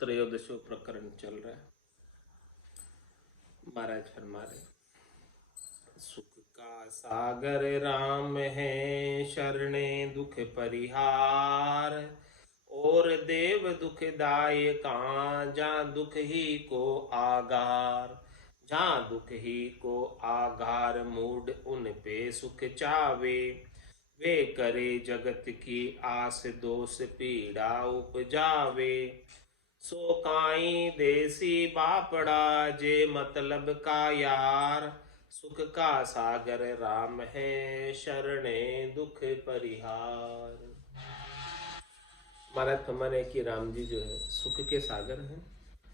त्रयोदशो प्रकरण चल रहा है। महाराज फरमा रहे, सुख का सागर राम है, शरणे दुख परिहार। और देव दुखदाय कहाँ, जहाँ दुख ही को आगार। जहाँ दुख ही को आगार, मूड उन पे सुख चावे। वे करे जगत की आस, दोष पीड़ा उपजावे। सो काई देसी बापड़ा, जे मतलब का यार। सुख का सागर राम है, शरणे दुख परिहार। महाराज फरमाने कि राम जी जो है सुख के सागर हैं,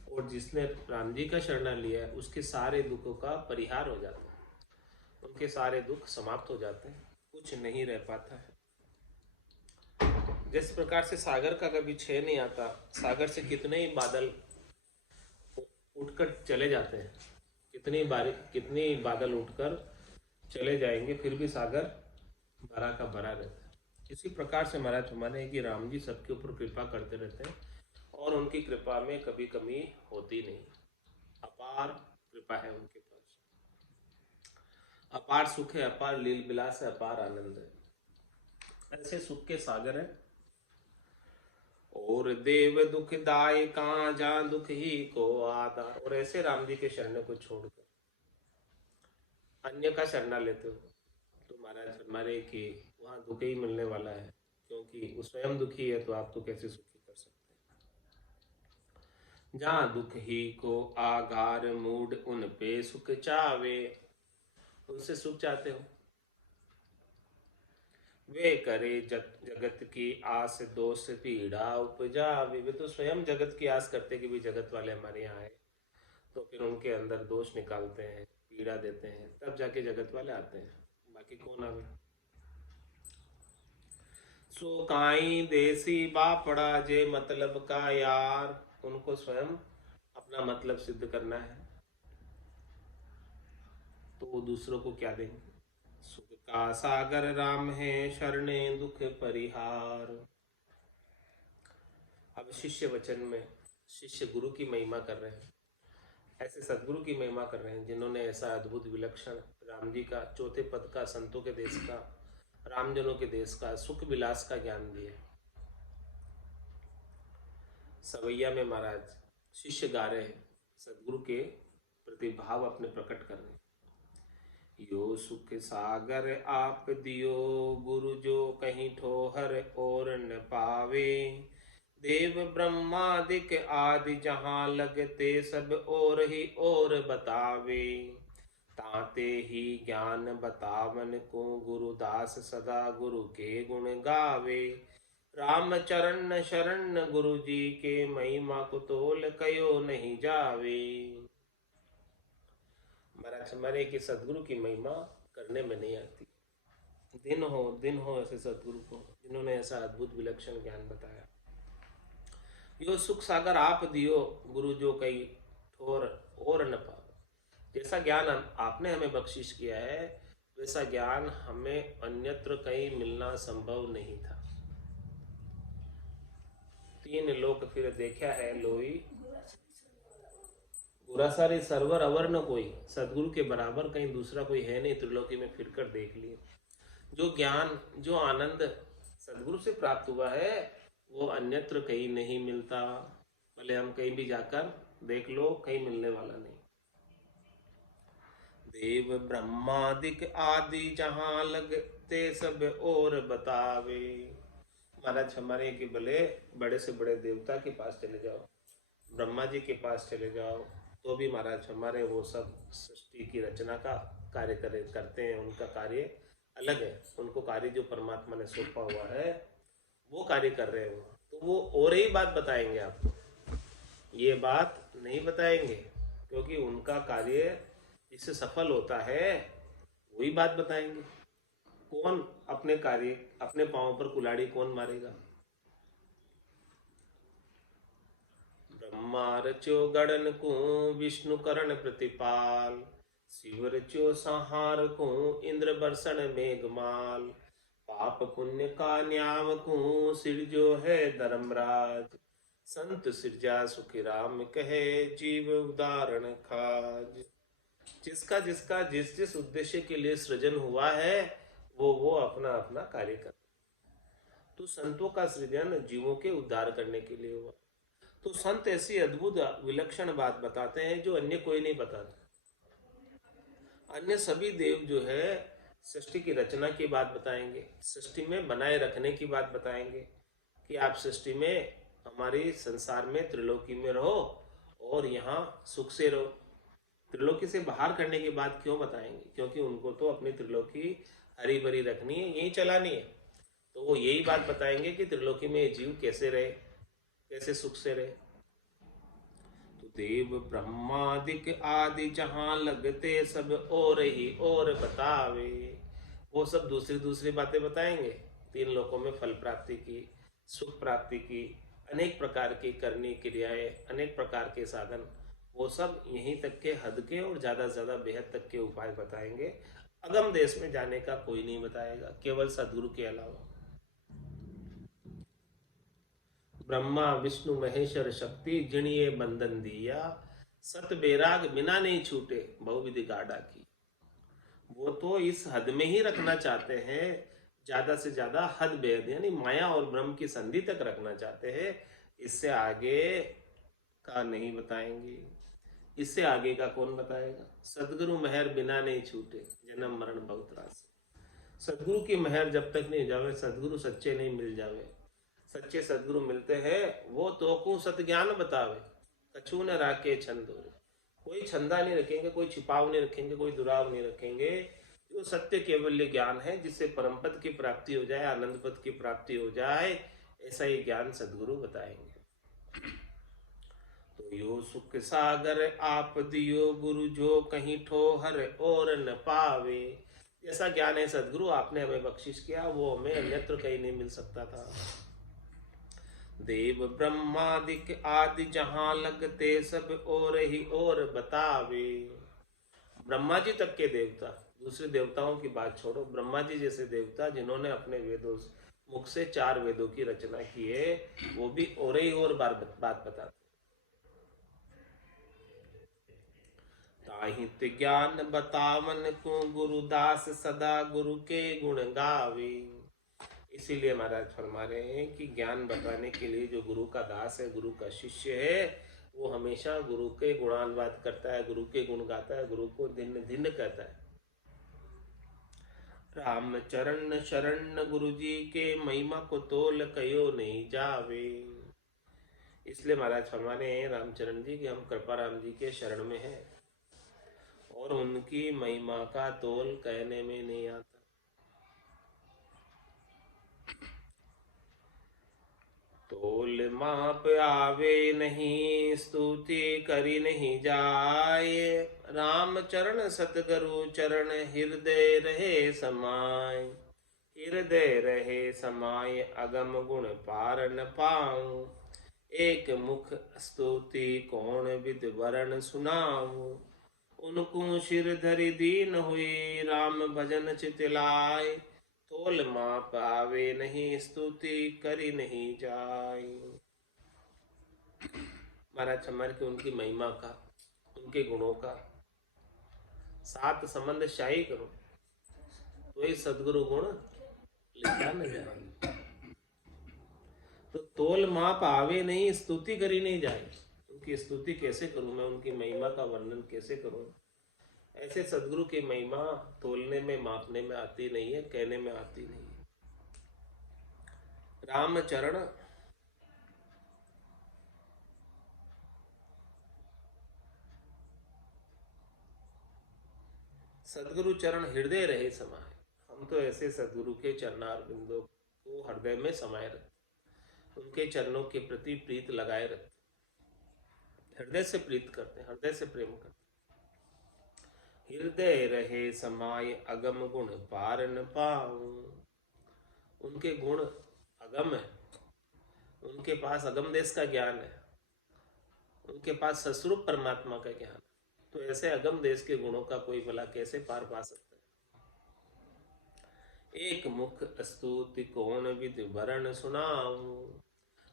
और जिसने राम जी का शरणा लिया है उसके सारे दुखों का परिहार हो जाता है, उनके सारे दुख समाप्त हो जाते हैं, कुछ नहीं रह पाता है। जिस प्रकार से सागर का कभी क्षय नहीं आता, सागर से कितने ही बादल उठकर चले जाते हैं, कितनी बादल उठकर चले जाएंगे, फिर भी सागर भरा का भरा रहता है। इसी प्रकार से महाराज फरमाने हैं कि राम जी सबके ऊपर कृपा करते रहते हैं, और उनकी कृपा में कभी कमी होती नहीं। अपार कृपा है उनके पास, अपार सुख है, अपार लील विलास है, अपार आनंद है। ऐसे सुख के सागर है। और देव दुखदाय कहाँ, जहाँ दुख ही को आधार। और ऐसे राम जी के शरण को छोड़कर अन्य का शरणा लेते हो तो महाराज फरमाने कि वहां दुख ही मिलने वाला है, क्योंकि वो स्वयं दुखी है तो आप तो कैसे सुखी कर सकते हैं। जहाँ दुख ही को आगार, मूड उन पे सुख चावे। उनसे सुख चाहते हो। वे करे जगत की आस, दोष पीड़ा उपजावे। वे तो स्वयं जगत की आस करते कि भी जगत वाले हमारे यहाँ आए, तो फिर उनके अंदर दोष निकालते हैं, पीड़ा देते हैं, तब जाके जगत वाले आते हैं, बाकी कौन आवे। सो काई देसी बापड़ा, जे मतलब का यार। उनको स्वयं अपना मतलब सिद्ध करना है, तो वो दूसरों को क्या देंगे। सुख का सागर राम है, शरणे दुख परिहार। अब शिष्य वचन में शिष्य गुरु की महिमा कर रहे हैं, ऐसे सदगुरु की महिमा कर रहे हैं जिन्होंने ऐसा अद्भुत विलक्षण राम जी का, चौथे पद का, संतों के देश का, रामजनों के देश का, सुख विलास का ज्ञान दिया। सवैया में महाराज शिष्य गा रहे हैं, सदगुरु के प्रति भाव अपने प्रकट कर रहे हैं। यो सुख सागर आप दियो, गुरु जो कहीं ठोहर और न पावे। देव ब्रह्मादिक आदि जहाँ लगते, सब और ही और बतावे। ताते ही ज्ञान बतावन को, गुरुदास सदा गुरु के गुण गावे। राम चरण शरण गुरु जी के, महिमा को तोल कयो नहीं जावे। महाराज हमारे कि सदगुरु की महिमा करने में नहीं आती। दिन हो ऐसे सदगुरु को जिन्होंने ऐसा अद्भुत विलक्षण ज्ञान बताया। यो सुख सागर आप दियो, गुरु जो कई ठोर और न पाओ। जैसा ज्ञान आपने हमें बख्शिश किया है, वैसा ज्ञान हमें अन्यत्र कहीं मिलना संभव नहीं था। तीन लोक फिर देखा है लोई, गुरासारी सरवर अवर न कोई। सदगुरु के बराबर कहीं दूसरा कोई है नहीं, त्रिलोकी में फिरकर देख लिए। जो ज्ञान, जो आनंद सदगुरु से प्राप्त हुआ है, वो अन्यत्र कहीं नहीं मिलता। भले हम कहीं भी जाकर देख लो, कहीं मिलने वाला नहीं। देव ब्रह्मादिक आदि जहाँ लगते, सब और बतावे। महाराज हमारे कि भले बड़े से बड़े देवता के पास चले जाओ, ब्रह्मा जी के पास चले जाओ, तो भी महाराज हमारे वो सब सृष्टि की रचना का कार्य करते हैं। उनका कार्य अलग है, उनको कार्य जो परमात्मा ने सौंपा हुआ है वो कार्य कर रहे हैं। तो वो और ही बात बताएंगे आपको, ये बात नहीं बताएंगे, क्योंकि उनका कार्य जिससे सफल होता है वही बात बताएंगे। कौन अपने कार्य, अपने पांव पर कुल्हाड़ी कौन मारेगा। ब्रह्मा रचो गणन को, विष्णु करण प्रतिपाल। शिव रचो संहार को, इंद्र बरसण मेघमाल। पाप पुण्य का न्याव को, सिर जो है धर्मराज। संत सिरजा सुखी राम कहे, जीव उदाहरण खाज। जिसका जिसका जिस जिस उद्देश्य के लिए सृजन हुआ है, वो अपना अपना कार्य कर। तो संतों का सृजन जीवों के उद्धार करने के लिए हुआ। तो संत ऐसी अद्भुत विलक्षण बात बताते हैं जो अन्य कोई नहीं बताता। अन्य सभी देव जो है सृष्टि की रचना की बात बताएंगे, सृष्टि में बनाए रखने की बात बताएंगे कि आप सृष्टि में, हमारी संसार में, त्रिलोकी में रहो और यहाँ सुख से रहो। त्रिलोकी से बाहर करने की बात क्यों बताएंगे? क्योंकि उनको तो अपनी त्रिलोकी हरी भरी रखनी है, यही चलानी है। तो वो यही बात बताएंगे कि त्रिलोकी में जीव कैसे रहे, कैसे सुख से रहे। तो देव ब्रह्मादिक आदि जहां लगते, सब और ही और बतावे। वो सब दूसरी दूसरी बातें बताएंगे। तीन लोकों में फल प्राप्ति की, सुख प्राप्ति की, अनेक प्रकार की करनी क्रियाएं, अनेक प्रकार के साधन, वो सब यहीं तक के हद के और ज्यादा से ज्यादा बेहद तक के उपाय बताएंगे। अगम देश में जाने का कोई नहीं बताएगा, केवल सदगुरु के अलावा। ब्रह्मा विष्णु महेश्वर शक्ति, जिणिए बंधन दिया, सत बेराग बिना नहीं छूटे, बहुविधि गाढ़ा की। वो तो इस हद में ही रखना चाहते हैं, ज्यादा से ज्यादा हद बेहद, यानी माया और ब्रह्म की संधि तक रखना चाहते हैं। इससे आगे का नहीं बताएंगे। इससे आगे का कौन बताएगा? सदगुरु मेहर बिना नहीं छूटे, जन्म मरण बहुत त्रास। सदगुरु की मेहर जब तक नहीं जावे, सदगुरु सच्चे नहीं मिल जावे। सच्चे सदगुरु मिलते हैं वो तो को सत ज्ञान बतावे, कछु न राखे छंदोरे। कोई छंदा नहीं रखेंगे, कोई छिपाव नहीं रखेंगे, कोई दुराव नहीं रखेंगे। जो सत्य केवल्य ज्ञान है, जिससे परम पद की प्राप्ति हो जाए, आनंद पद की प्राप्ति हो जाए, ऐसा ही ज्ञान सदगुरु बताएंगे। तो यो सुख सागर आप दियो, गुरु जो कहीं ठोहर और न पावे। ऐसा ज्ञान है सदगुरु आपने हमें बख्शिश किया, वो हमें अन्यत्र कहीं नहीं मिल सकता था। देव ब्रह्मादिक आदि जहां लगते, सब और ही और बतावे। ब्रह्मा जी तक के देवता, दूसरे देवताओं की बात छोड़ो, ब्रह्मा जी जैसे देवता जिन्होंने अपने वेदों मुख से 4 वेदों की रचना की है, वो भी और ही और बात बताते। ताहित ज्ञान बतावन को, गुरुदास सदा गुरु के गुण गावे। इसीलिए महाराज फरमा रहे हैं कि ज्ञान बताने के लिए जो गुरु का दास है, गुरु का शिष्य है, वो हमेशा गुरु के गुणानुवाद करता है, गुरु के गुण गाता है, गुरु को दिन दिन कहता है। राम चरण शरण गुरु जी के, महिमा को तोल कयो नहीं जावे। इसलिए महाराज फरमा रहे हैं रामचरण जी कि हम कृपा राम जी के शरण में हैं और उनकी महिमा का तोल कहने में नहीं आता। तोल माप आवे नहीं, स्तुति करी नहीं जाए। राम चरण सतगुरु चरण, हृदय रहे समाय। हृदय रहे समाय, अगम गुण पार न पाऊं। एक मुख स्तुति कौन विद वरण सुनाऊं। उनको सिर धरि दीन हुई, राम भजन चितलाय। तोल माप आवे नहीं, स्तुति करी नहीं जाए। महाराज हमारे के उनकी महिमा का, उनके गुणों का सात संबंध शाही करो तो ये सदगुरु गुण लिखा न जाए। तो तोल माप आवे नहीं, स्तुति करी नहीं जाए। उनकी स्तुति कैसे करूं मैं, उनकी महिमा का वर्णन कैसे करूं? ऐसे सदगुरु की महिमा तोलने में, मापने में आती नहीं है, कहने में आती नहीं है। रामचरण सदगुरु चरण हृदय रहे समाये। हम तो ऐसे सदगुरु के चरणार बिंदु को हृदय में समाये रखते, उनके चरणों के प्रति प्रीत लगाए रखते, हृदय से प्रीत करते, हृदय से प्रेम करते। हृदय रहे समाये, अगम गुण पार न पाऊं। उनके गुण अगम है, उनके पास अगम देश का ज्ञान है, उनके पास सस्वरूप परमात्मा का ज्ञान। तो ऐसे अगम देश के गुणों का कोई भला कैसे पार पा सकता है? एक मुख स्तुति कौन विद वरण सुनाऊं।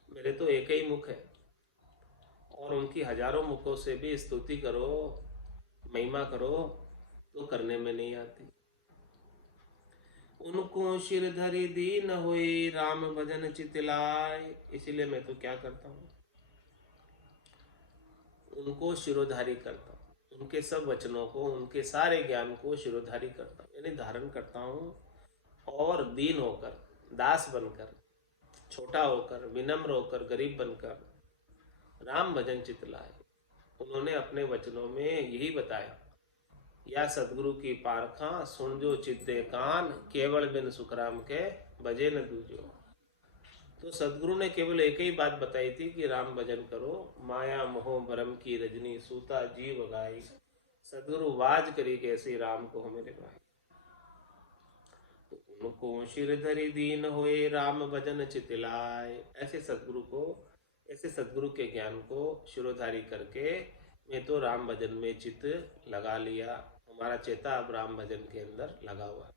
मेरे तो एक ही मुख है, और उनकी हजारों मुखों से भी स्तुति करो, महिमा करो, तो करने में नहीं आती। उनको शिर धरी दीन हुई, राम भजन चितलाय। इसीलिए मैं तो क्या करता हूँ, उनको शिरोधारी करता हूँ, उनके सब वचनों को, उनके सारे ज्ञान को शिरोधारी करता हूँ, यानी धारण करता हूँ। और दीन होकर, दास बनकर, छोटा होकर, विनम्र होकर, गरीब बनकर राम भजन चितलाए। उन्होंने अपने वचनों में यही बताया, या सदगुरु की पारखा सुन जो चित्ते कान, केवल बिन सुखराम के भजे न दूजो। तो सदगुरु ने केवल एक ही बात बताई थी कि राम भजन करो, माया मोह भरम की रजनी सूता जीव गाई। सदगुरु वाज करी कैसी राम को मेरे भाई। तो उनको शिर धरी दीन होए, राम भजन चितलाए। ऐसे सदगुरु के ज्ञान को शिरोधारी करके मैं तो राम भजन में चित लगा लिया। हमारा चेता अब राम भजन के अंदर लगा हुआ।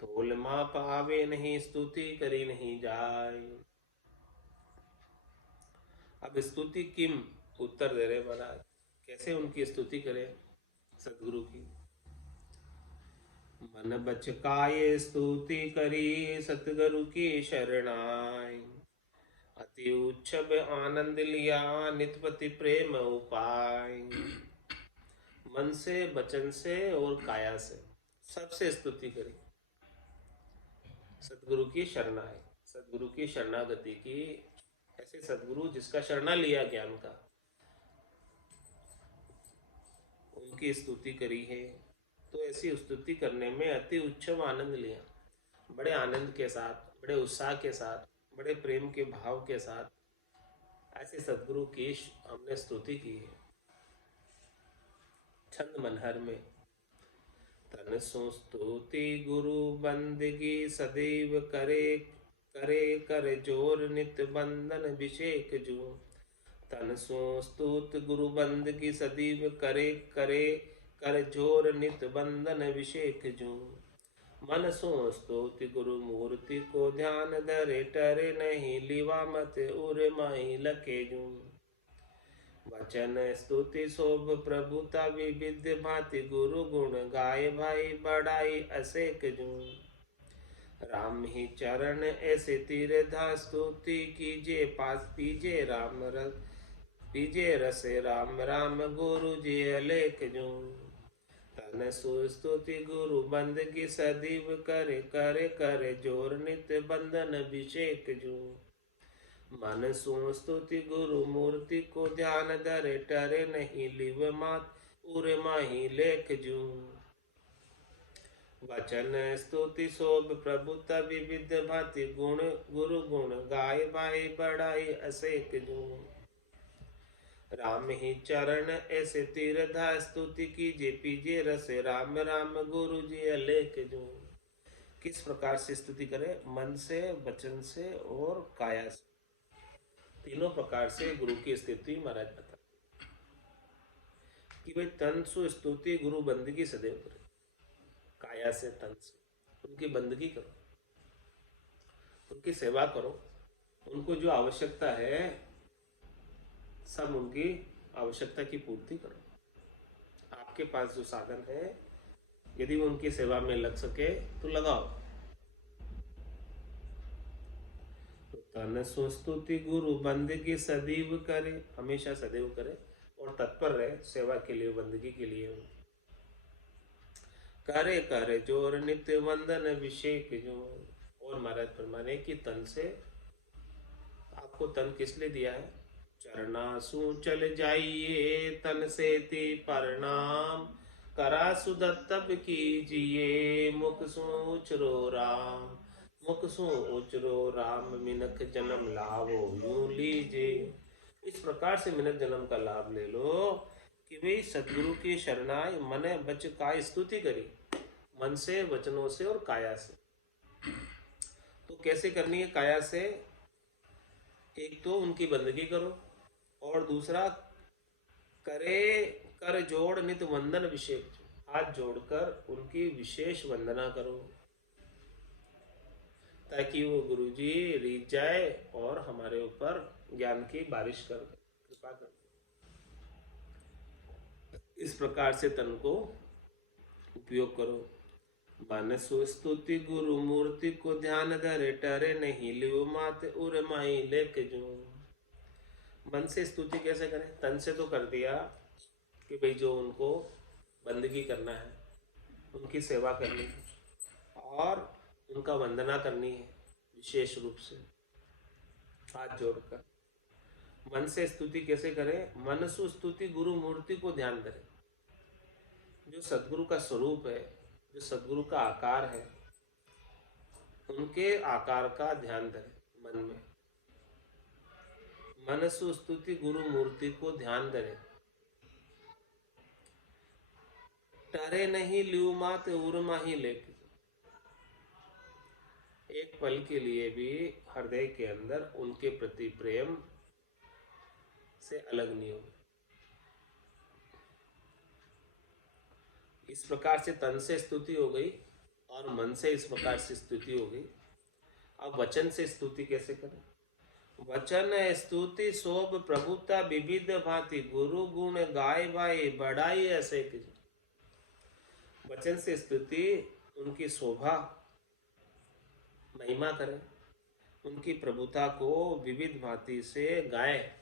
तोल माप आवे नहीं, स्तुति करी नहीं जाए। अब स्तुति किम, उत्तर दे रहे महाराज, कैसे उनकी स्तुति करें सदगुरु की। मन बचकाए स्तुति करी, सतगुरु की शरणाई। अति उच्छब आनंद लिया, नितपति प्रेम उपाय। मन से, वचन से और काया से सबसे स्तुति करी, सदगुरु की शरणाई, सदगुरु की शरणागति की। ऐसे सदगुरु जिसका शरणा लिया ज्ञान का, उनकी स्तुति करी है। तो ऐसी स्तुति करने में अति उच्छम आनंद लिया, बड़े आनंद के साथ, बड़े उत्साह के साथ, बड़े प्रेम के भाव के साथ ऐसे सदगुरु की हमने स्तुति की है। छंद मनहर में, तन सो स्तुति गुरु बंदगी सदैव करे, करे कर जोर नित बंधन अभिषेक जो। तन सो स्तुत गुरु बंदगी सदैव करे, करे कर जोर नित बंधन अभिषेक जो। मन सो स्तुति गुरु मूर्ति को ध्यान धरे, टरे नहीं लिवा मत उर माही लके जू। वचन स्तुति शोभ प्रभुता विविध भांति, गुरु गुण गाय भाई बढ़ाई असेक जू। राम ही चरण ऐसे तीर्था, स्तुति कीजिए पास पीजे राम रस, पीजे रसे राम राम गुरु जी अलेख जू। तन सुस्तुति गुरु बंदगी सदैव करे, करे करे जोर नित बंधन अभिषेक जू। मन सो स्तुति गुरु मूर्ति को ध्यान धरे, टरे नहीं लिव मात उरे माही लेख जू। वचन स्तुति शोभ प्रभुता विविध भांति, गुण गुरु गुण गाय भाई बढ़ाई असेक जू। राम ही चरण ऐसे तीर्था, स्तुति कीजिए पीजे रसे राम राम गुरु जी अलेख जू। किस प्रकार से स्तुति करें, मन से, वचन से और काया से, तीनों प्रकार से गुरु की स्तुति महाराज बता कि भाई तन से स्तुति गुरु बंदगी सदैव करे, काया से, तन से उनकी बंदगी करो, उनकी सेवा करो, उनको जो आवश्यकता है सब उनकी आवश्यकता की पूर्ति करो। आपके पास जो साधन है, यदि वो उनकी सेवा में लग सके तो लगाओ। तो तन सो स्तुति गुरु बंदगी सदैव करे, हमेशा सदैव करे और तत्पर रहे सेवा के लिए, बंदगी के लिए। करे करे जोर नित्य वंदन अभिषेक जो। और महाराज फरमाने कि तन से, आपको तन किस लिए दिया है, चरणासु चल जाइए तन से ती प्रणाम, करा सुदत तब कीजिए मुख सो उचरो राम। मुख सो उचरो राम मिनख जन्म लाभो यूं लीजे। इस प्रकार से मिनख जन्म का लाभ ले लो कि भाई सदगुरु की शरणाई मन बच काय स्तुति करी, मन से, वचनों से और काया से। तो कैसे करनी है काया से, एक तो उनकी बंदगी करो और दूसरा करे कर जोड़ नित वंदन अभिषेक, हाथ जोड़कर उनकी विशेष वंदना करो ताकि वो गुरुजी रीझ जाए और हमारे ऊपर ज्ञान की बारिश कर दे, कृपा कर। इस प्रकार से तन को उपयोग करो। मानसो स्तुति गुरु मूर्ति को ध्यान धरे, टरे नहीं लियो मात उर माई लेक जो। मन से स्तुति कैसे करें? तन से तो कर दिया कि भाई जो उनको बंदगी करना है, उनकी सेवा करनी है और उनका वंदना करनी है विशेष रूप से हाथ जोड़कर। मन से स्तुति कैसे करें? मनसु स्तुति गुरु मूर्ति को ध्यान धरे। जो सदगुरु का स्वरूप है, जो सदगुरु का आकार है, उनके आकार का ध्यान धरे मन में। मनसु स्तुति गुरु मूर्ति को ध्यान धरे, टरे नहीं लियू मात उरमा ही लेके। एक पल के लिए भी हृदय के अंदर उनके प्रति प्रेम से अलग नहीं हो। इस प्रकार से तन से स्तुति हो गई और मन से इस प्रकार से स्तुति हो गई। अब वचन से स्तुति कैसे करें? वचन स्तुति शोभ प्रभुता विविध भांति, गुरु गुण गाय बाई बढ़ाई ऐसे की। वचन से स्तुति उनकी शोभा महिमा करें, उनकी प्रभुता को विविध भांति से गाए,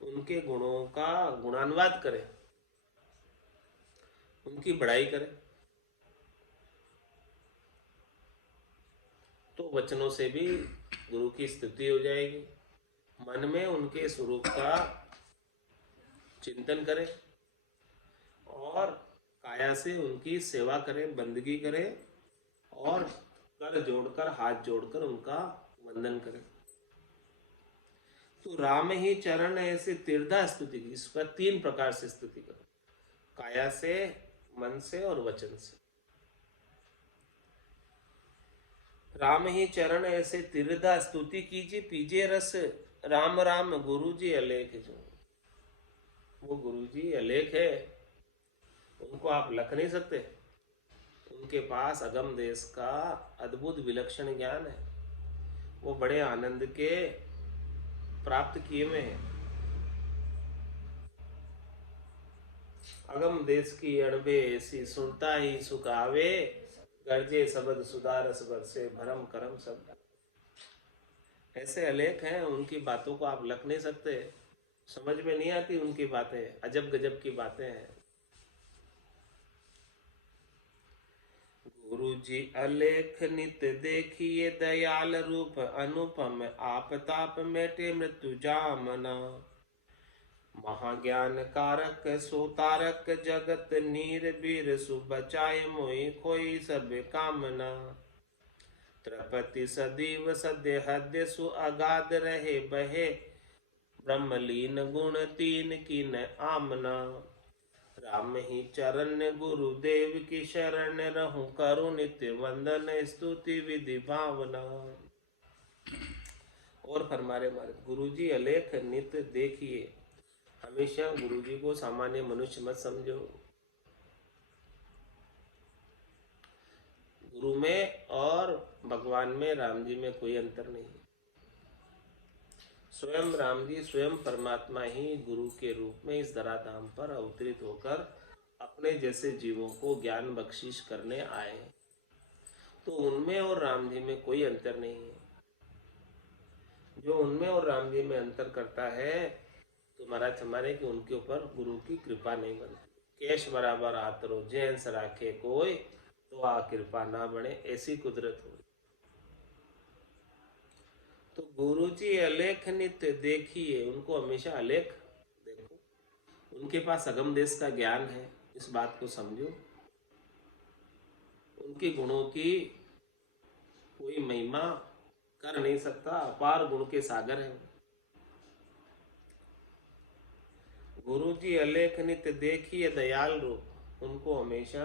उनके गुणों का गुणानुवाद करें, उनकी बढ़ाई करें। तो वचनों से भी गुरु की स्तुति हो जाएगी। मन में उनके स्वरूप का चिंतन करें और काया से उनकी सेवा करें, बंदगी करें और कर जोड़कर, हाथ जोड़कर उनका वंदन करें। तो राम ही चरण ऐसे तीर्था स्तुति की। इसका 3 प्रकार से स्तुति करो, काया से, मन से और वचन से। राम ही चरण ऐसे तीर्था स्तुति कीजिए, पीजे रस राम राम गुरु जी अलेख जो। वो गुरु जी अलेख है, उनको आप लख नहीं सकते। उनके पास अगम देश का अद्भुत विलक्षण ज्ञान है। वो बड़े आनंद के प्राप्त किए हुए हैं। अगम देश की अणबे ऐसी, सुनता ही सुख आवे, गर्जे शब्द सुधारस बरसे भरम करम सब। ऐसे अलेख हैं, उनकी बातों को आप लख नहीं सकते। समझ में नहीं आती उनकी बातें, अजब गजब की बातें हैं। गुरु जी अलेख नित देखिए, दयाल रूप अनुपम, आप ताप मेटे मृत्यु जामना। महाज्ञान कारक सोतारक, जगत नीर बीर सु बचाए, मोहि खोई सब कामना। त्रिपति सदैव सद्य हद्य सु अगाध रहे बहे, ब्रह्मलीन गुण 3 की न आमना। राम ही चरण गुरुदेव की शरण, रहूं करूं नित्य वंदन, स्तुति विधि भावना। और फरमारे मारे, गुरु जी अलेख नित्य देखिए। हमेशा गुरु जी को सामान्य मनुष्य मत समझो। गुरु में और भगवान में, राम जी में कोई अंतर नहीं। स्वयं राम जी, स्वयं परमात्मा ही गुरु के रूप में इस धराधाम पर अवतरित होकर अपने जैसे जीवों को ज्ञान बख्शिश करने आए। तो उनमें और राम जी में कोई अंतर नहीं है। जो उनमें और राम जी में अंतर करता है तो महाराज हमारे कि उनके ऊपर गुरु की कृपा नहीं बनती। केश बराबर आतरो जैंस राखे कोई, तो आ कृपा ना बने, ऐसी कुदरत हो। तो गुरु जी अलेख नित्य देखिए, उनको हमेशा अलेख देखो। उनके पास अगम देश का ज्ञान है, इस बात को समझो। उनके गुणों की कोई महिमा कर नहीं सकता, अपार गुण के सागर हैं। गुरु जी अलेख नित्य देखिए, दयाल रूप, उनको हमेशा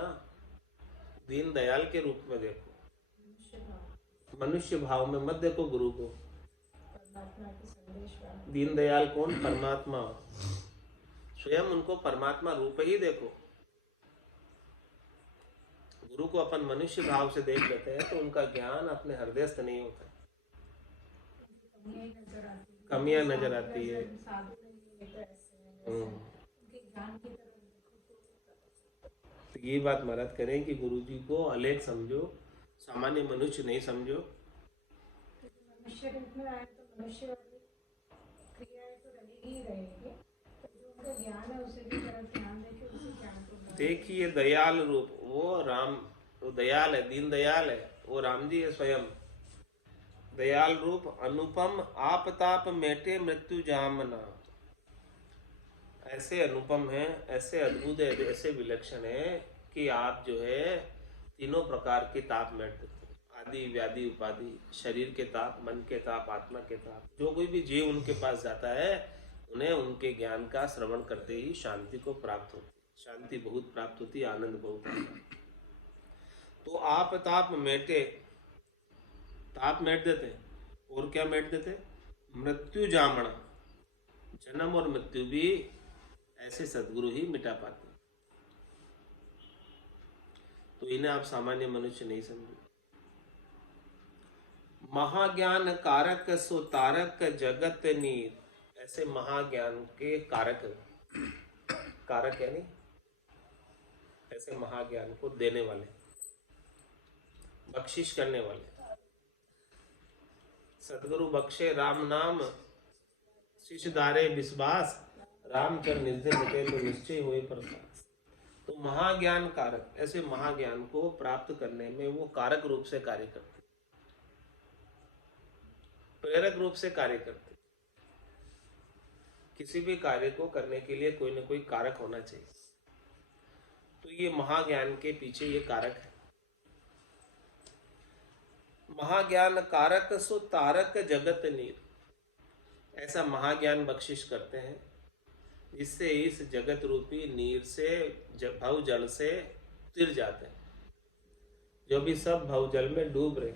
दीन दयाल के रूप में देखो। मनुष्य भाव में मत देखो गुरु को। दीन दयाल कौन? परमात्मा। स्वयं उनको परमात्मा रूप ही देखो। गुरु को अपन मनुष्य भाव से देख लेते हैं तो उनका ज्ञान अपने हृदयस्थ नहीं होता, कमियां नजर आती है। तो ये बात महाराज करें कि गुरु जी को अलग समझो, सामान्य मनुष्य नहीं समझो। मनुष्य रूप में आए तो मनुष्य वाली क्रियाएं तो रहेगी ही रहेगी, तो जो उनका ज्ञान है उसी की तरफ ध्यान देके उसी ज्ञान को देखिए दयाल रूप वो राम, वो दयाल है, दीन दयाल है, वो राम जी है स्वयं। दयाल रूप अनुपम आप ताप मेटे मृत्यु जामना, ऐसे अनुपम है, ऐसे अद्भुत है, ऐसे विलक्षण है कि आप जो है तीनों प्रकार के ताप मेट देते हैं, आदि व्याधि उपाधि, शरीर के ताप, मन के ताप, आत्मा के ताप। जो कोई भी जीव उनके पास जाता है उन्हें उनके ज्ञान का श्रवण करते ही शांति को प्राप्त होती है, शांति बहुत प्राप्त होती है, आनंद बहुत आता है। तो आप ताप मेटे, ताप मेट देते और क्या मेट देते, मृत्यु जामना, जन्म और मृत्यु भी ऐसे सदगुरु ही मिटा पाते। तो इन्हें आप सामान्य मनुष्य नहीं समझो। महाज्ञान कारक सो तारक जगत नीर, ऐसे महाज्ञान के कारक, कारक यानी ऐसे महाज्ञान को देने वाले, बख्शिश करने वाले। सदगुरु बख्शे राम नाम, शिष्य धारे विश्वास, रामचंद्र निज मिटे तो निश्चय हुए प्रकाश। तो महाज्ञान कारक, ऐसे महाज्ञान को प्राप्त करने में वो कारक रूप से कार्य करते, प्रेरक रूप से कार्य करते। किसी भी कार्य को करने के लिए कोई ना कोई कारक होना चाहिए, तो ये महाज्ञान के पीछे ये कारक है। महाज्ञान कारक सो तारक जगत नीर, ऐसा महाज्ञान बख्शिश करते हैं जिससे इस जगत रूपी नीर से, भव जल से तिर जाते हैं। जो भी सब भव जल में डूब रहे,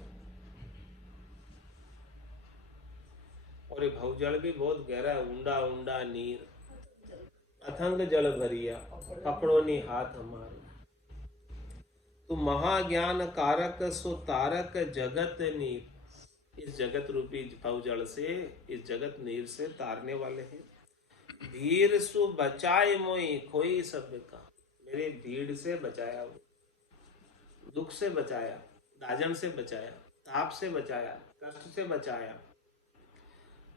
और ये भव जल भी बहुत गहरा, ऊंडा ऊंडा नीर, अथंग जल भरिया, पकड़ो नी हाथ हमारे। तो महाज्ञान कारक सो तारक जगत नीर, इस जगत रूपी भव जल से, इस जगत नीर से तारने वाले हैं। भीड़ सु बचाए मोई खोई सब का, मेरे भीड़ से बचाया, वो दुख से बचाया, दाजन से बचाया, ताप से बचाया, कष्ट से बचाया,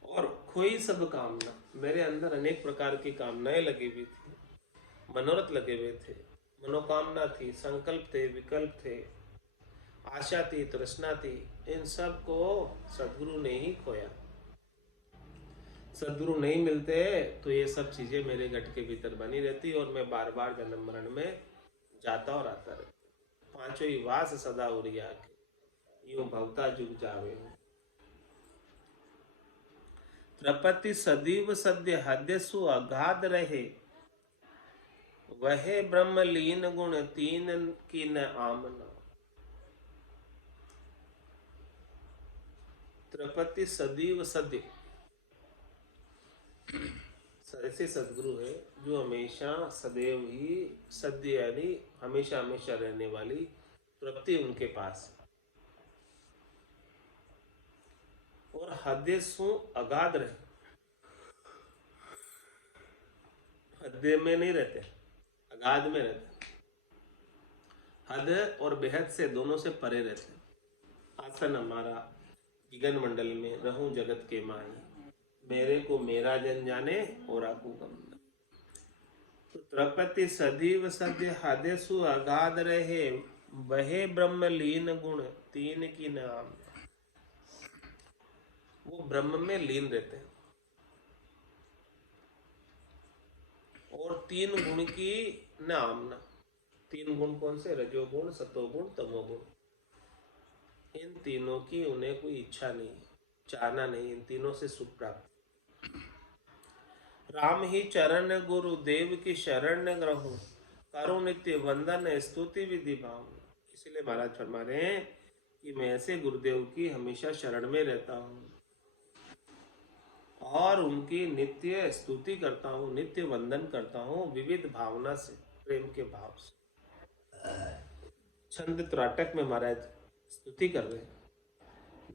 और खोई सब कामना, मेरे अंदर अनेक प्रकार की कामनाएं लगी हुई थी, मनोरथ लगे हुए थे, मनोकामना थी, संकल्प थे, विकल्प थे, आशा थी, तृष्णा थी, इन सब को सदगुरु ने ही खोया। सदगुरु नहीं मिलते तो ये सब चीजें मेरे घट के भीतर बनी रहती और मैं बार बार जन्म मरण में जाता और आता रहता। पांचों ही वास सदा उरिया के, यूं भवता जुग जावे। त्रपति सदैव सद्य हद्य सु अगाध रहे, वह ब्रह्म लीन गुण तीन की न आमना। त्रपति सदैव सद्य, ऐसे सदगुरु है जो हमेशा सदैव ही, सद्य यानी हमेशा हमेशा रहने वाली तृप्ति उनके पास, और हद्य सु अगाध रहे, हद्य में नहीं रहते, अगाध में रहते, हद और बेहद से दोनों से परे रहते। आसन हमारा गगन मंडल में रहूं जगत के माही, मेरे को मेरा जन जाने और आकू गम न। तो त्रपति सदैव सद्य हदे सु अगाध रहे, वहे ब्रह्म लीन गुण तीन की नाम। वो ब्रह्म में लीन रहते हैं और तीन गुण की नाम। तीन गुण कौन से, रजोगुण, सतोगुण, तमोगुण। इन तीनों की उन्हें कोई इच्छा नहीं, चाहना नहीं, इन तीनों से सुख प्राप्त। राम ही चरण गुरु देव की शरण ग्रहूं, करो नित्य वंदन स्तुति विधि भाव। इसलिए महाराज फरमा रहे हैं कि मैं ऐसे गुरुदेव की हमेशा शरण में रहता हूँ और उनकी नित्य स्तुति करता हूँ, नित्य वंदन करता हूँ, विविध भावना से, प्रेम के भाव से। छंद त्राटक में महाराज स्तुति कर रहे हैं,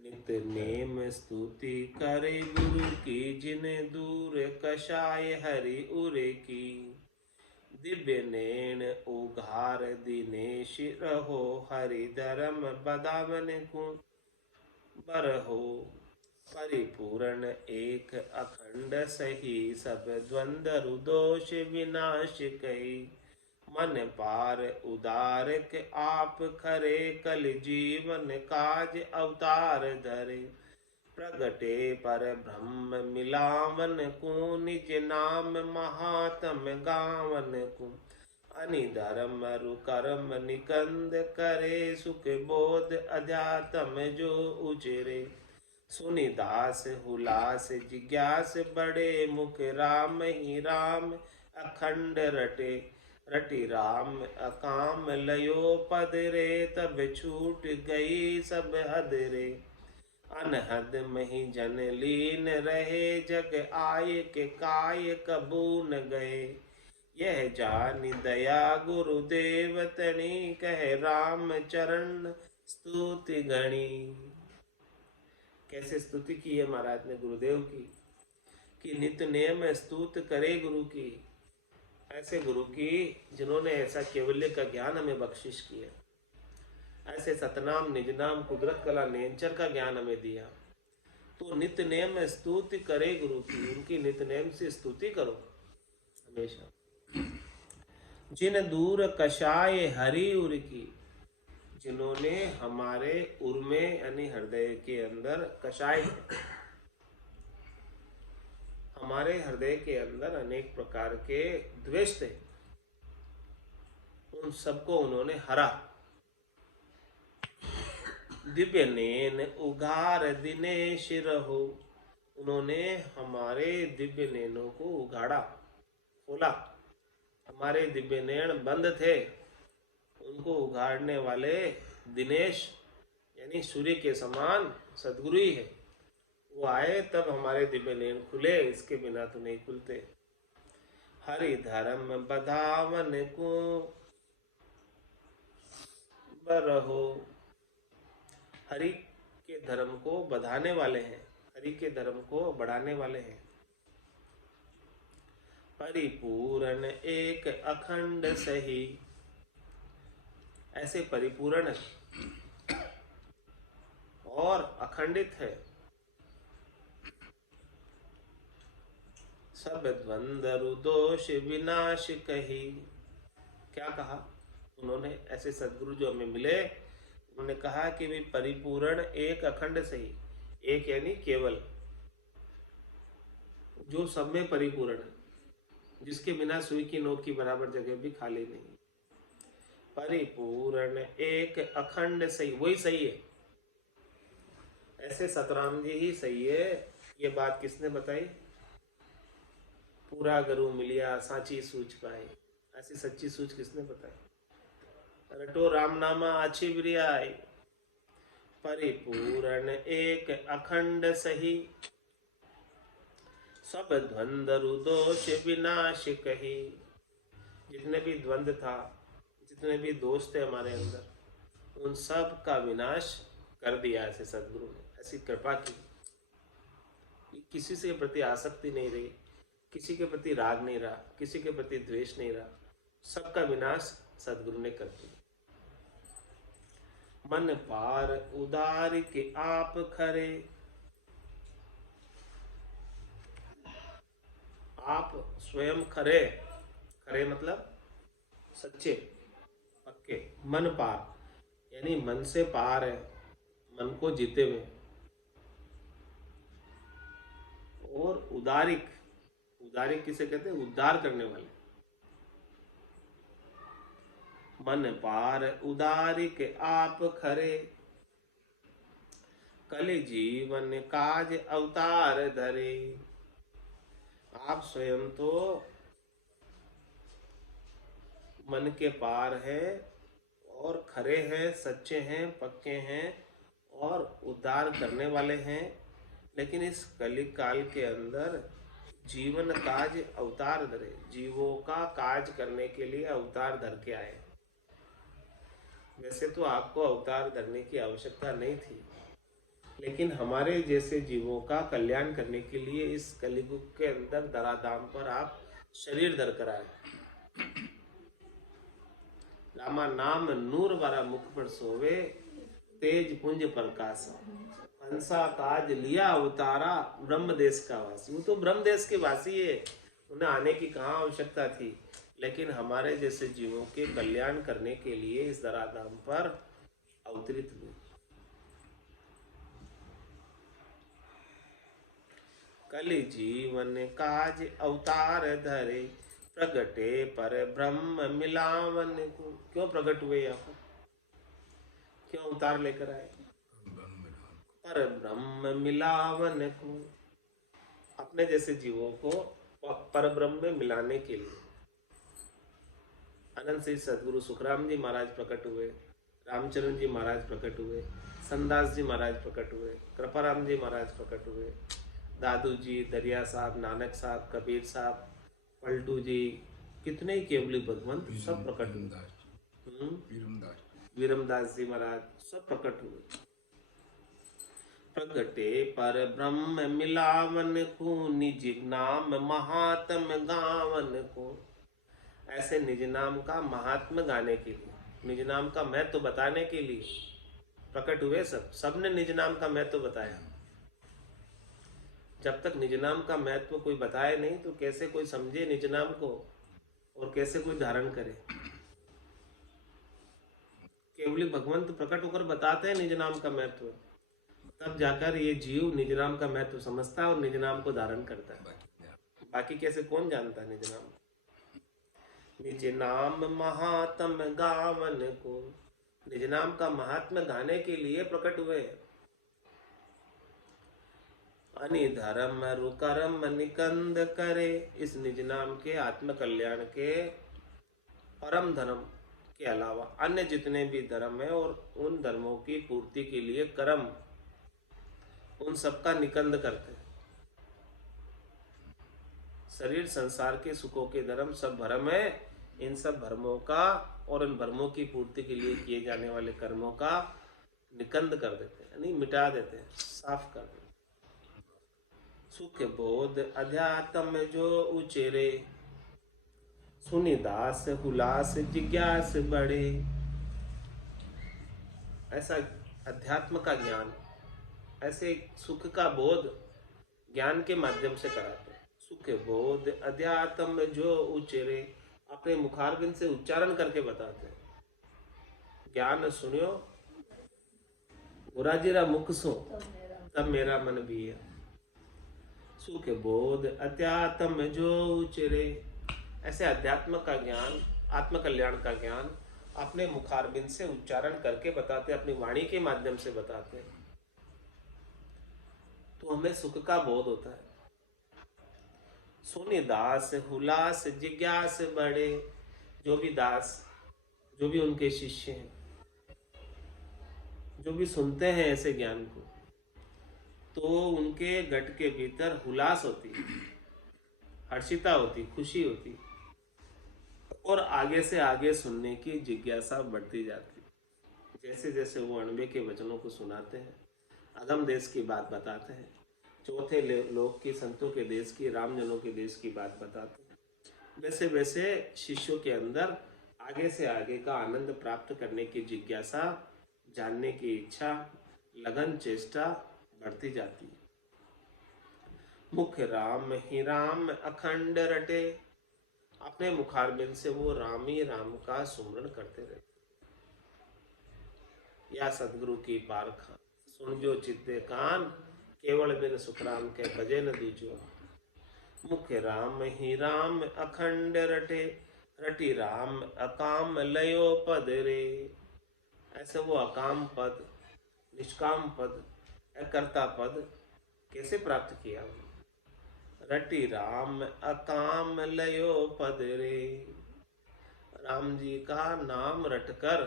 नित नेम स्तुति करे गुरु की, जिन दूर कषाय हरि उरे की। दिव्य नैन उघार दिनेश रहो, हरि धर्म बदावन को बरहो। परिपूर्ण एक अखंड सही, सब द्वंद्व दोष विनाश कही। मन पार उदारक आप खरे, कल जीवन काज अवतार धरे। प्रगटे पर ब्रह्म मिलावन को, निज नाम महात्म गावन को। अनिधर्म रुकर्म निकंद करे, सुख बोध अध्यात्म जो उचरे। सुनि दास हुलास जिज्ञास बड़े, मुख राम ही राम अखंड रटे। रटि राम अकाम लयो पद रे, तब छूट गई सब हद रे। अनहद मही जन लीन रहे, जग आय के काय कबू न गए। यह जानि दया गुरुदेव तनी, कह राम चरण स्तुति गणी। कैसे स्तुति की है महाराज ने गुरुदेव की, कि नित्य नेम स्तुति करे गुरु की। ऐसे गुरु की जिन्होंने ऐसा केवल्य का ज्ञान हमें बख्शिश किया, ऐसे सतनाम निज नाम कुदरत कला नेंचर का ज्ञान हमें दिया। तो नित्य नेम स्तुति करे गुरु की, उनकी नित्य नेम से स्तुति करो हमेशा। जिन दूर कषाय हरि उर की, जिन्होंने हमारे उर में यानी हृदय के अंदर कषाय, हमारे हृदय के अंदर अनेक प्रकार के द्वेष थे, उन सबको उन्होंने हरा। दिव्य नैन उघार दिनेश रहो, उन्होंने हमारे दिव्य नैनों को उघाड़ा, खोला। हमारे दिव्य नैन बंद थे, उनको उघाड़ने वाले दिनेश यानी सूर्य के समान सदगुरु ही है। वो आए तब हमारे दिव्य नैन खुले, इसके बिना तो नहीं खुलते। हरि धर्म बधावन को बरहो, हरि के धर्म को बधाने वाले हैं, हरि के धर्म को बढ़ाने वाले हैं। परिपूर्ण एक अखंड सही, ऐसे परिपूर्ण और अखंडित है। सब द्वंद्व दोष विनाश कही। क्या कहा उन्होंने? ऐसे सदगुरु जो हमें मिले, उन्होंने कहा कि वे परिपूर्ण एक अखंड सही, एक यानी केवल, जो सब में परिपूर्ण है, जिसके बिना सुई की नोक की बराबर जगह भी खाली नहीं। परिपूर्ण एक अखंड सही, वही सही है। ऐसे सतराम जी ही सही है। ये बात किसने बताई? पूरा गुरु मिलिया साची सूझ पाई, ऐसी सच्ची सूझ किसने बताई? रटो राम नामा अच्छी बिरियाई। परिपूर्ण एक अखंड सही, सब द्वंद्व दोष विनाश कही। जितने भी द्वंद्व था, जितने भी दोष थे हमारे अंदर, उन सब का विनाश कर दिया ऐसे सदगुरु ने। ऐसी कृपा की, किसी से प्रति आसक्ति नहीं रही, किसी के प्रति राग नहीं रहा, किसी के प्रति द्वेष नहीं रहा, सबका विनाश सदगुरु ने कर दिया। मन पार उदार के आप खरे, आप स्वयं खरे, खरे मतलब सच्चे पक्के। मन पार यानी मन से पार है, मन को जीते हुए। और उदारिक, उदारिक किसे कहते हैं? उद्धार करने वाले। मन पार उदारिक आप खरे, कलि जीवन काज अवतार धरे। आप स्वयं तो मन के पार हैं और खरे हैं, सच्चे हैं, पक्के हैं और उद्धार करने वाले हैं। लेकिन इस कलिक काल के अंदर जीवन काज अवतार धरे, जीवों का काज करने के लिए अवतार धर के आए। वैसे तो आपको अवतार धरने की आवश्यकता नहीं थी, लेकिन हमारे जैसे जीवों का कल्याण करने के लिए इस कलियुग के अंदर धराधाम पर आप शरीर धर कर आए। रामा नाम नूर वारा मुख पर सोवे, तेज पुंज प्रकाश। हंसा काज लिया अवतारा, ब्रह्म देश का वासी। वो तो ब्रह्म देश के वासी है, उन्हें आने की कहाँ आवश्यकता थी। लेकिन हमारे जैसे जीवों के कल्याण करने के लिए इस धराधाम पर अवतरित हुए। कलि जीवन काज अवतार धरे, प्रगटे पर ब्रह्म मिलावन को। क्यों प्रकट हुए यहाँ पर, क्यों अवतार लेकर आए? पर ब्रह्म मिलावन को, अपने जैसे जीवों को पर ब्रह्म में मिलाने के लिए। अनंत श्री सदगुरु सुखराम जी महाराज प्रकट हुए, रामचरण जी महाराज प्रकट हुए, संदास जी महाराज प्रकट हुए, कृपाराम जी महाराज प्रकट हुए, दादू जी, दरिया साहब, नानक साहब, कबीर साहब, पलटू जी, कितने ही केवली भगवंत सब प्रकट हुए। वीरमदास जी महाराज सब प्रकट हुए। प्रगटे पर ब्रह्म मिलावन को, निज नाम महात्म गावन को। ऐसे निज नाम का महात्म गाने के लिए, निज नाम का महत्व बताने के लिए प्रकट हुए। सबने निज नाम का महत्व बताया। जब तक निज नाम का महत्व कोई बताए नहीं तो कैसे कोई समझे निज नाम को और कैसे कोई धारण करे। केवली भगवंत प्रकट होकर बताते हैं निज नाम का महत्व, तब जाकर ये जीव निज नाम का महत्व समझता है और निज नाम को धारण करता है। बाकी कैसे कौन जानता है निज नाम? निज नाम महात्म गावन को, निज नाम का महात्म गाने के लिए प्रकट हुए। अनि धर्म रुकरम निकंद करे, इस निज नाम के आत्म कल्याण के परम धर्म के अलावा अन्य जितने भी धर्म है और उन धर्मों की पूर्ति के लिए कर्म, उन सबका निकंद करते हैं। शरीर संसार के सुखों के धर्म सब भ्रम है, इन सब भ्रमों का और इन भ्रमों की पूर्ति के लिए किए जाने वाले कर्मों का निकंद कर देते हैं, यानी मिटा देते हैं, साफ कर देते हैं। सुख बोध अध्यात्म जो उचेरे, सुनि दास हुलास जिज्ञास बढ़े। ऐसा अध्यात्म का ज्ञान, ऐसे सुख का बोध ज्ञान के माध्यम से कराते हैं। सुख बोध अध्यात्म जो उचेरे, अपने मुखारबिंद से उच्चारण करके बताते हैं। ज्ञान सुनियो गुराजीरा मुख सो, तब मेरा मन भी है। सुख बोध अध्यात्म जो उचेरे, ऐसे अध्यात्म का ज्ञान, आत्म कल्याण का ज्ञान अपने मुखारबिंद से उच्चारण करके बताते, अपनी वाणी के माध्यम से बताते, तो हमें सुख का बोध होता है। सुनि दास हुलास जिज्ञास बढ़े, जो भी दास, जो भी उनके शिष्य हैं, जो भी सुनते हैं ऐसे ज्ञान को, तो उनके गट के भीतर हुलास होती, हर्षिता होती, खुशी होती और आगे से आगे सुनने की जिज्ञासा बढ़ती जाती। जैसे जैसे वो अणबे के वचनों को सुनाते हैं, अगम देश की बात बताते हैं, चौथे लोक की, संतों के देश की, रामजनों के देश की बात बताते हैं, वैसे वैसे शिष्यों के अंदर आगे से आगे का आनंद प्राप्त करने की जिज्ञासा, जानने की इच्छा, लगन, चेष्टा बढ़ती जाती है। मुख राम ही राम अखंड रटे, अपने मुखारबिंद से वो राम ही राम का सुमरण करते रहते। या सदगुरु की पारखा सुन जो चित्ते कान, केवल बिन सुखराम के भजे न दूजो। मुख राम ही राम अखंड रटे, रटी राम अकाम लयो पद रे। ऐसे वो अकाम पद, निष्काम पद, अकर्ता पद कैसे प्राप्त किया? रटी राम अकाम लयो पद रे, राम जी का नाम रटकर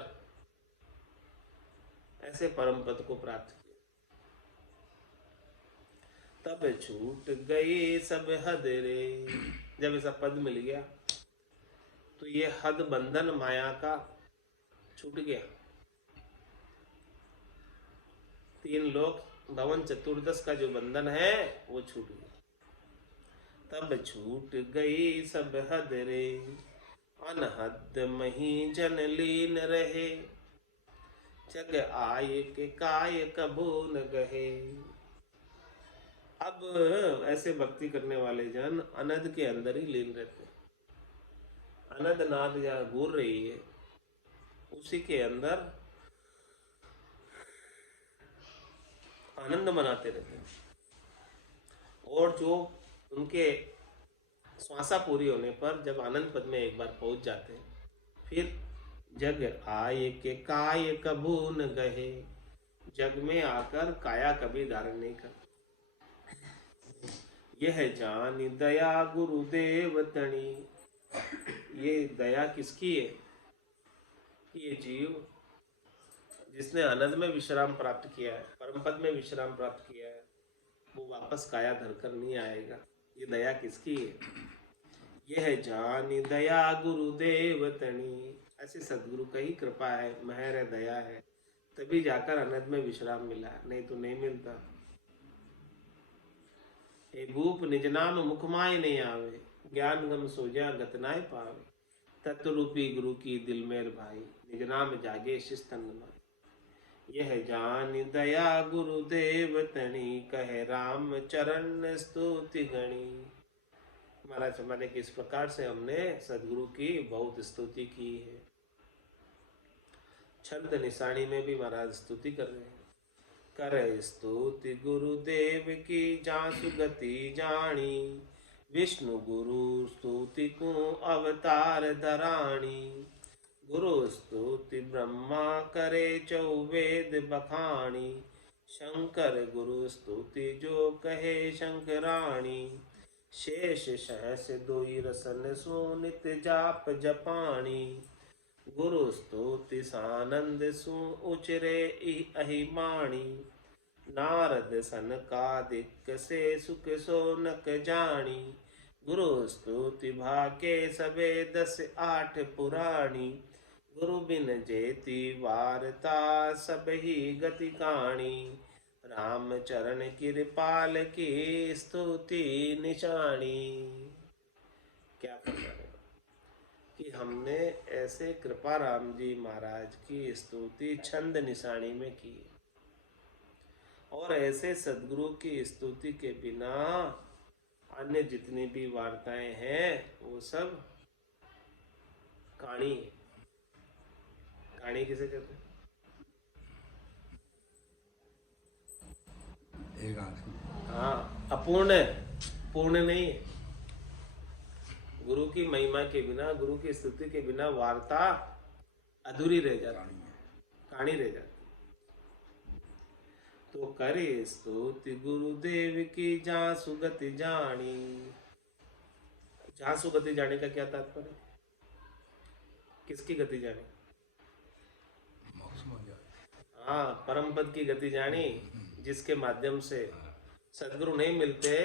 ऐसे परम पद को प्राप्त किया। तब छूट गई सब हद रे, जब ऐसा पद मिल गया तो ये हद बंधन माया का छूट गया। तीन लोक भवन चतुर्दश का जो बंधन है वो छूट गया। तब छूट गई सब हद रे, अनहद मही जन लीन रहे, जग आय के काय कबू न गहे। अब ऐसे भक्ति करने वाले जन अनद के अंदर ही लीन रहते हैं। अनद नाद जहाँ घूर रही है उसी के अंदर आनंद मनाते रहते हैं। और जो उनके श्वासा पूरी होने पर जब आनंद पद में एक बार पहुंच जाते हैं, फिर जग आए के काय कबू न गहे, जग में आकर काया कभी धारण नहीं करते। यह जानी दया गुरुदेव तणी, ये दया किसकी है? ये जीव जिसने आनंद में विश्राम प्राप्त किया है, परम पद में विश्राम प्राप्त किया है, वो वापस काया धरकर नहीं आएगा। ये दया किसकी है? यह जानी दया गुरुदेव तणी, ऐसे सदगुरु का ही कृपा है, महर है, दया है, तभी जाकर आनंद में विश्राम मिला, नहीं तो नहीं मिलता। हे भूप निज नाम मुखमाय नहीं आवे, ज्ञान गम सोजा गतनाय पावे, तत्वरूपी गुरु की दिल मेर भाई, निज नाम जागे शिस्तन माई। यह जान दया गुरुदेव तणी, कहे राम चरण स्तुति गणी। महाराज हमारे किस प्रकार से हमने सदगुरु की बहुत स्तुति की है। छंद निशानी में भी महाराज स्तुति कर रहे हैं। कर स्तुति गुरुदेव की जासु गति जानी, विष्णु गुरु स्तुति को अवतार धराणी। गुरु स्तुति ब्रह्मा करे चौवेद बखानी, शंकर गुरु स्तुति जो कहे शंकराणी। शेष सहस दोई रसन सो नित जाप जपाणी, गुरु स्तुति सानंद सु उचरे अहिमाणी। नारद सनकादिक से सुख सोनक जानी, गुरु स्तुति भाके सबे 10-8 पुराणी। गुरु बिन जेती वारता सब ही गति काणी, राम चरण कृपाल की स्तुति निशानी। क्या फरमाने कि हमने ऐसे कृपा राम जी महाराज की स्तुति छंद निशानी में की, और ऐसे सदगुरु की स्तुति के बिना अन्य जितनी भी वार्ताएं हैं वो सब कहानी है। कहानी किसे कहते हैं? हाँ, अपूर्ण है, पूर्ण नहीं है। गुरु की महिमा के बिना, गुरु की स्तुति के बिना वार्ता अधूरी रह जाती है, कहानी रह जाती। तो करे स्तुति गुरुदेव की जहाँ सुगति जानी। जहाँ सुगति जाने का क्या तात्पर्य? किसकी गति जानी? हाँ, परम पद की गति जानी, जिसके माध्यम से सदगुरु नहीं मिलते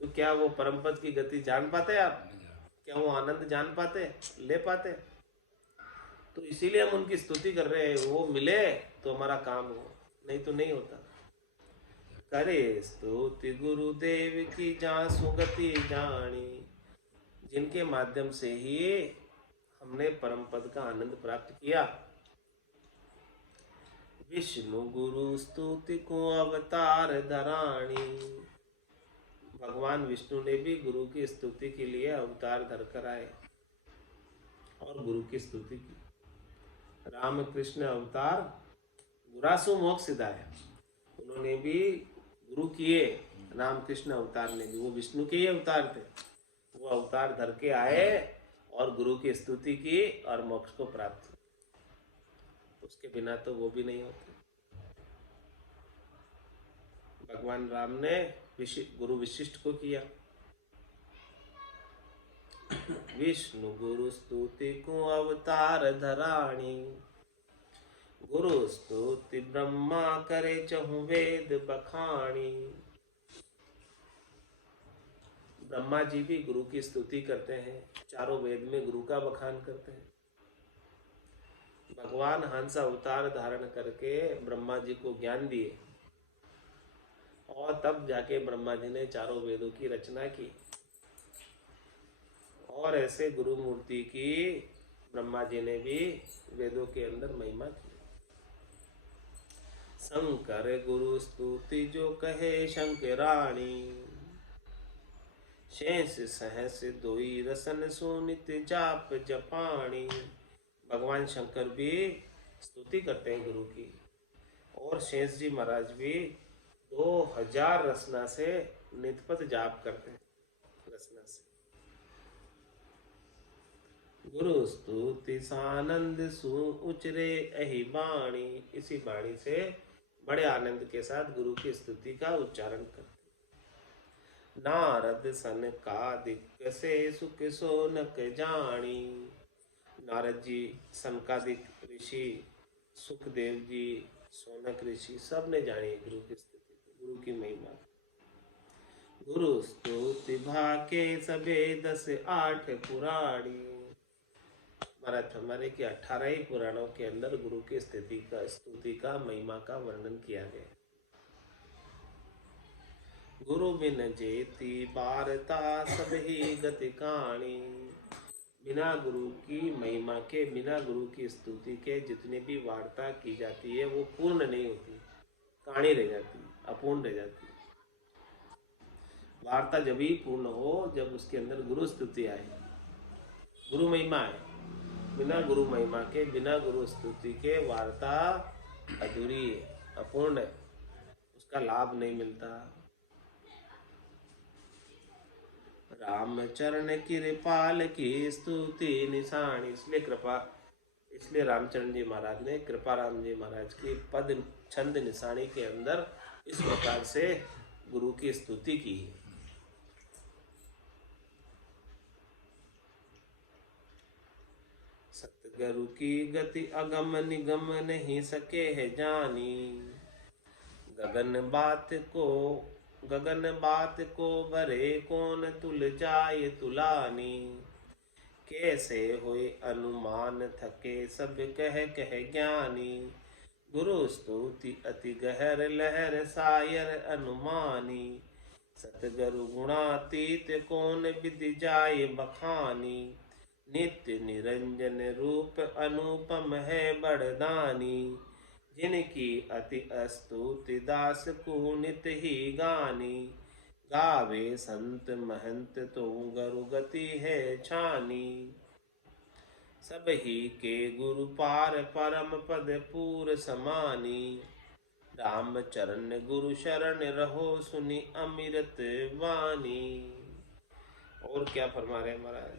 तो क्या वो परम पद की गति जान पाते? आप क्या वो आनंद जान पाते, ले पाते? तो इसीलिए हम उनकी स्तुति कर रहे हैं, वो मिले तो हमारा काम हो, नहीं तो नहीं होता। करे स्तुति गुरुदेव की जहाँ सुगति जानी, जिनके माध्यम से ही हमने परम पद का आनंद प्राप्त किया। विष्णु गुरु स्तुति को अवतार धराणी, भगवान विष्णु ने भी गुरु की स्तुति के लिए अवतार धरकर आए और गुरु की स्तुति की। रामकृष्ण अवतार गुरासु मोक्ष सिधाया, उन्होंने भी गुरु किए। रामकृष्ण अवतार ने भी, वो विष्णु के ही अवतार थे, वो अवतार धर के आए और गुरु की स्तुति की और मोक्ष को प्राप्त। उसके बिना तो वो भी नहीं होते। भगवान राम ने गुरु विशिष्ट को किया। विष्णु गुरु स्तुति को अवतार धराणी, गुरु स्तुति ब्रह्मा करे चहु वेद बखानी। ब्रह्मा जी भी गुरु की स्तुति करते हैं, चारों वेद में गुरु का बखान करते हैं। भगवान हंस अवतार धारण करके ब्रह्मा जी को ज्ञान दिए और तब जाके ब्रह्मा जी ने चारों वेदों की रचना की। और ऐसे गुरु मूर्ति की ब्रह्मा जी ने भी वेदों के अंदर महिमा की। शंकर गुरु स्तुति जो कहे शंकराणी, शेष सहस दोई रसन सुनित जाप जपाणी। भगवान शंकर भी स्तुति करते हैं गुरु की, और शेष जी महाराज भी 2000 रसना से नितपत जाप करते हैं रसना से। गुरु स्तुति सानंद सु उचरे अहि बाणी। इसी बाणी से बड़े आनंद के साथ गुरु की स्तुति का उच्चारण करते। नारद सन का दिक से सुख सोनक जानी। नारद जी, सनकादिक ऋषि, सुखदेव जी, सोनक ऋषि सब ने जानी गुरु की स्तुति, गुरु की महिमा। गुरु स्तुति भाके सबे 10-8 पुराणी। महाराज हमारे के 18 ही पुराणों के अंदर गुरु की स्तुति का महिमा का वर्णन किया गया। गुरु बिन जेती बारता सब ही गति कहानी। बिना गुरु की महिमा के, बिना गुरु की स्तुति के जितनी भी वार्ता की जाती है वो पूर्ण नहीं होती, कहानी रह जाती, अपूर्ण रह जाती। वार्ता जब ही पूर्ण हो जब उसके अंदर गुरु स्तुति आए, गुरु महिमा है। बिना गुरु महिमा के, बिना गुरु स्तुति के वार्ता अधूरी है, अपूर्ण है, उसका लाभ नहीं मिलता। रामचरण कृपाल की स्तुति निशानी। इसलिए रामचरण जी महाराज ने कृपा राम जी महाराज की पद छंद निशानी के अंदर इस प्रकार से गुरु की स्तुति की। सतगुरु की गति अगम निगम नहीं सके है जानी। गगन बात को भरे कौन तुल जाए तुलानी। कैसे होए अनुमान थके सब कह ज्ञानी। गुरु स्तुति अति गहर लहर सायर अनुमानी। सतगुरु गुणातीत कौन विधि जाए बखानी। नित्य निरंजन रूप अनुपम है बड़दानी। जिनकी अति स्तुति दास को नित ही गानी। गावे संत महंत तो गुरु गति है छानी। सब ही के गुरु पार परम पद पूर समानी। राम चरण गुरु शरण रहो सुनी अमृत वाणी। और क्या फरमा रहे महाराज,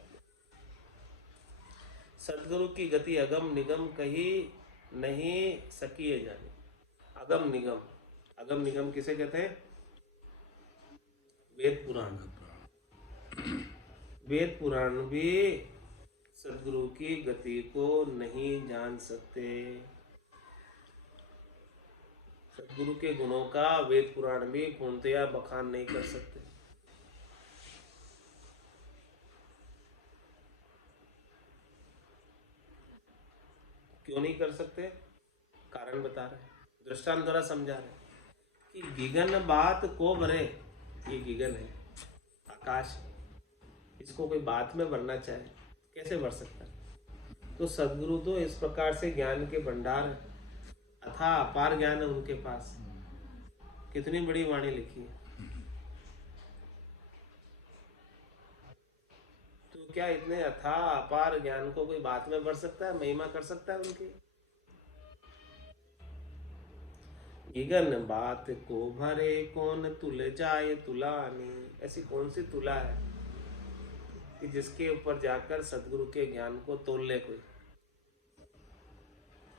सदगुरु की गति अगम निगम कही नहीं सकी है जानी। अगम निगम, अगम निगम किसे कहते हैं? वेद पुराण। वेद पुराण भी सदगुरु की गति को नहीं जान सकते। सदगुरु के गुणों का वेद पुराण भी पूर्णतया बखान नहीं कर सकते। क्यों नहीं कर सकते? कारण बता रहे, दृष्टांत द्वारा समझा रहे कि गिगन बात को भरे। ये गिगन है, आकाश, इसको कोई बात में भरना चाहे कैसे भर सकता है? तो सदगुरु तो इस प्रकार से ज्ञान के भंडार है, अथाह अपार ज्ञान है उनके पास। कितनी बड़ी वाणी लिखी है। तो क्या इतने अथाह अपार ज्ञान को कोई बात में भर सकता है, महिमा कर सकता है उनकी? गिगन बात को भरे कौन तुल जाए तुलानी। ऐसी कौन सी तुला है कि जिसके ऊपर जाकर सदगुरु के ज्ञान को तोल ले कोई?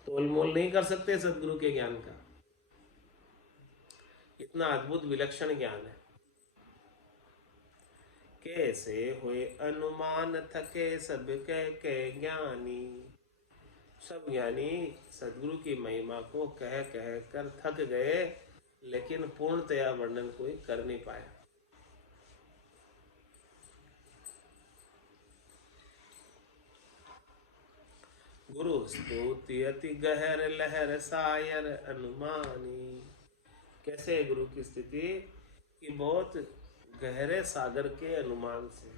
तोल मोल नहीं कर सकते सदगुरु के ज्ञान का। इतना अद्भुत विलक्षण ज्ञान है। कैसे हुए अनुमान थके सब के ज्ञानी। सब ज्ञानी सदगुरु की महिमा को कह कर थक गए, लेकिन पूर्णतया वर्णन कोई कर नहीं पाया। गुरु स्तुति अति गहर लहर सायर अनुमानी। कैसे है गुरु की स्थिति? कि बहुत गहरे सागर के अनुमान से।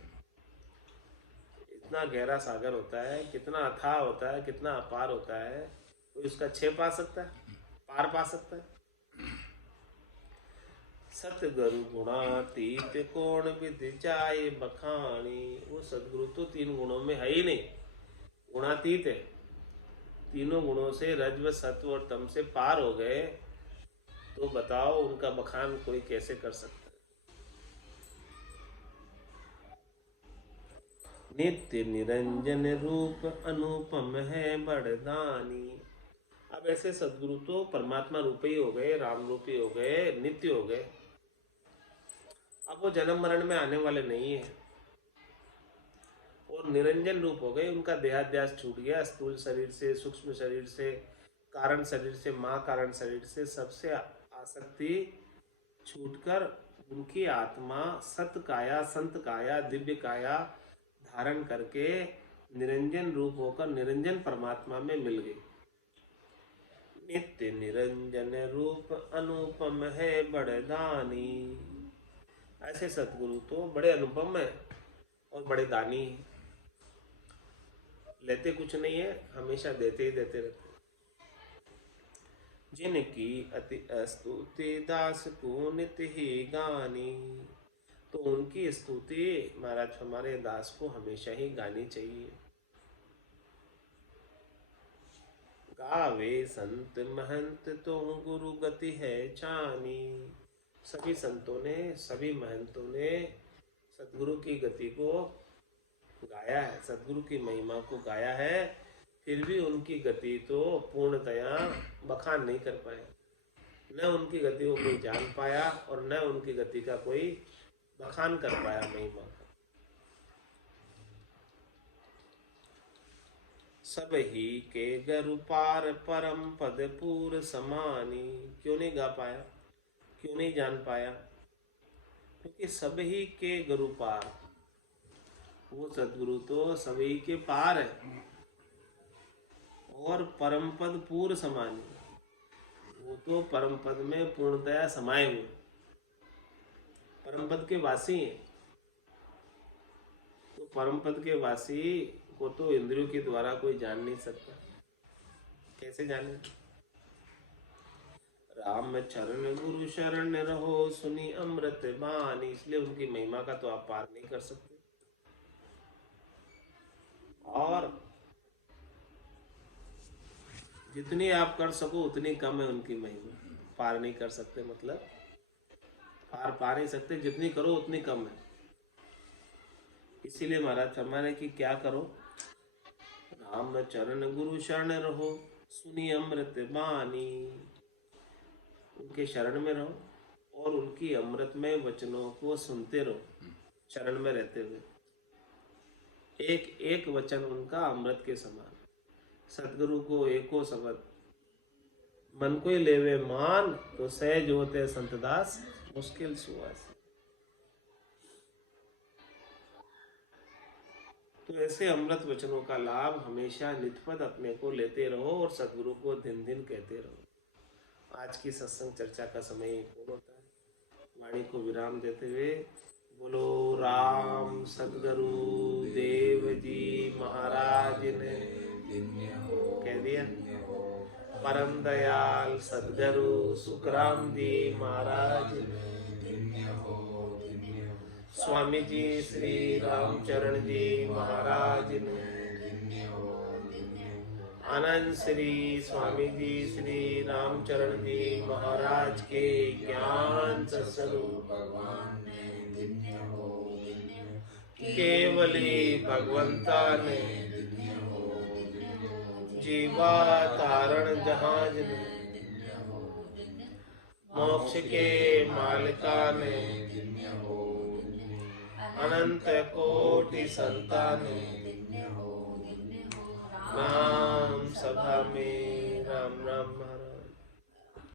इतना गहरा सागर होता है, कितना अथाह होता है, कितना अपार होता है, कोई उसका छे पा सकता है, पार पा सकता है? सतगुरु गुणातीत कौन विधि जाए बखानी। वो सदगुरु तो तीन गुणों में है ही नहीं, गुणातीत है। तीनों गुणों से रज्व सत्व और तम से पार हो गए, तो बताओ उनका बखान कोई कैसे कर सकता है? नित्य निरंजन रूप अनुपम है बड़दानी। अब ऐसे सदगुरु तो परमात्मा रूप ही हो गए, राम रूप ही हो गए, नित्य हो गए। अब वो जन्म मरण में आने वाले नहीं है और निरंजन रूप हो गए। उनका देहाध्यास छूट गया, स्थूल शरीर से, सूक्ष्म शरीर से, कारण शरीर से, माँ कारण शरीर से, सबसे आसक्ति छूटकर उनकी आत्मा सत काया, संत काया, दिव्य काया धारण करके निरंजन रूप होकर निरंजन परमात्मा में मिल गई। नित्य निरंजन रूप अनुपम है बड़दानी। ऐसे सतगुरु तो बड़े अनुपम है और बड़े दानी हैं। लेते कुछ नहीं है, हमेशा देते ही देते रहते। जिनकी अति स्तुति दास को नित्य ही गानी। तो उनकी स्तुति महाराज हमारे दास को हमेशा ही गानी चाहिए। गावे संत महंत तो गुरु गति है जानी। सभी संतों ने, सभी महंतों ने सतगुरु की गति को गाया है, सतगुरु की महिमा को गाया है, फिर भी उनकी गति तो पूर्णतया बखान नहीं कर पाए। न उनकी गति को कोई जान पाया और न उनकी गति का कोई बखान कर पाया महिमा का। सब ही के गरु पार परम पद पूर समानी। क्यों नहीं गा पाया, क्यों नहीं जान पाया? क्योंकि सब ही के गुरु पार, वो सदगुरु तो सभी के पार है और परम पद पूर्ण समानी। वो तो परम पद में पूर्णतया समाये हुए, परम पद के वासी हैं। तो परम पद के वासी को तो इंद्रियों के द्वारा कोई जान नहीं सकता। कैसे जाने? राम चरण गुरु शरण रहो सुनी अमृत बानी। इसलिए उनकी महिमा का तो आप पार नहीं कर सकते। और जितनी आप कर सको उतनी कम है उनकी महिमा। पार नहीं कर सकते मतलब पार पा नहीं सकते, जितनी करो उतनी कम है। इसीलिए महाराज फरमाने की क्या करो? राम चरण गुरु शरण रहो सुनी अमृत बानी। उनके शरण में रहो और उनकी अमृतमय वचनों को सुनते रहो, शरण में रहते हुए। एक एक वचन उनका अमृत के समान। सतगुरु को एको शब्द मन को लेवे मान, तो सहज होते संतदास मुश्किल सुवास। तो ऐसे अमृत वचनों का लाभ हमेशा निष्पद अपने को लेते रहो और सतगुरु को दिन दिन कहते रहो। आज की सत्संग चर्चा का समय पूर्ण होता है। वाणी को विराम देते हुए बोलो राम सतगुरु देव जी महाराज ने कह दिया। परम दयाल सतगुरु सुखराम जी महाराज, स्वामी जी श्री रामचरण जी महाराज ने, आनंद श्री स्वामी जी श्री रामचरण जी महाराज के ज्ञान सत्स्वरूप भगवान ने केवली भगवंता ने जीवा तारण जहाज ने, मोक्ष के मालिका ने, अनंत कोटि संतान नाम सभा में राम राम।